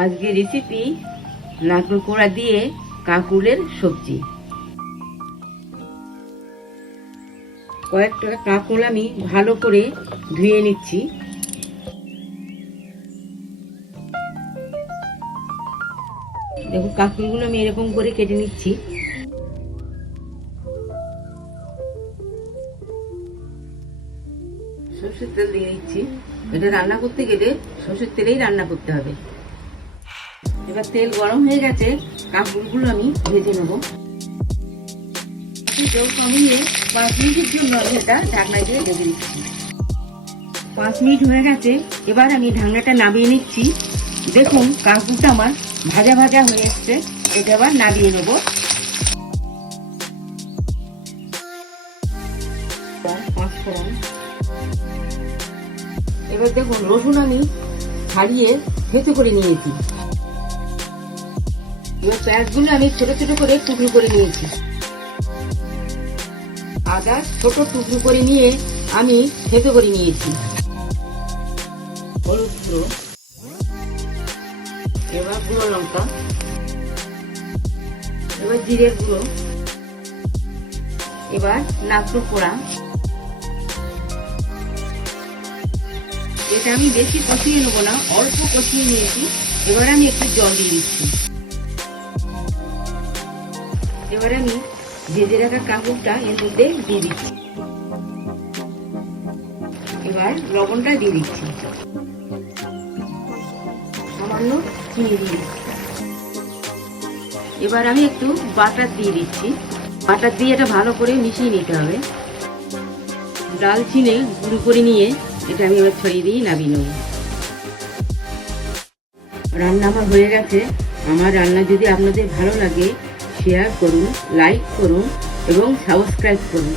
আজকে রেসিপি নারকেল কোড়া দিয়ে কাকুলের সবজি। কয়েকটা কাকুল আমি ভালো করে ধুয়ে নিচ্ছি। দেখো, কাকুলগুলো আমি এরকম করে কেটে নিচ্ছি। সর্ষের তেল দিয়ে দিচ্ছি। এটা রান্না করতে গেলে সর্ষের তেলেই রান্না করতে হবে। এবার তেল গরম হয়ে গেছে কাপড়গুলো আমি ভেজে নেব। জল কমিয়ে পাঁচ মিনিটের জন্য আমি এটা ঢাকনা দিয়ে ভেজে নিচ্ছি পাঁচ মিনিট হয়ে গেছে, এবার আমি ঢাকনাটা নামিয়ে নিচ্ছি। দেখুন কাকুটা আমার ভাজা ভাজা হয়ে এসছে, এটা আবার নামিয়ে নেব। এবার দেখুন, রসুন আমি ছাড়িয়ে থেতো করে নিয়েছি। এবার পেঁয়াজগুলো আমি ছোট ছোট করে টুকরো করে নিয়েছি। আদা ছোট টুকরো করে নিয়ে আমি থেতো করে নিয়েছি। হলুদ গুঁড়ো, এবার গুঁড়ো লঙ্কা, এবার জিরে গুঁড়ো, এবার নাচড়ো পোড়া। এটা আমি বেশি কষিয়ে নেব না, অল্প কষিয়ে নিয়েছি। এবার আমি একটু জল দিয়ে দিচ্ছি। এবার আমি ভেজে রাখা কাপড়টা এর মধ্যে দিয়ে দিচ্ছি। এবার লবণটা দিয়ে দিচ্ছি। সামান্য চিনি দিয়ে এবার আমি একটু বাটার দিয়ে দিচ্ছি। বাটার দিয়ে এটা ভালো করে মিশিয়ে নিতে হবে। ডাল চিনে গুঁড়ো করে নিয়ে এটা আমি এবার ছড়িয়ে দিয়ে নামিয়ে নেব। রান্না আমার হয়ে গেছে। আমার রান্না যদি আপনাদের ভালো লাগে শেয়ার করুন লাইক করুন এবং সাবস্ক্রাইব করুন।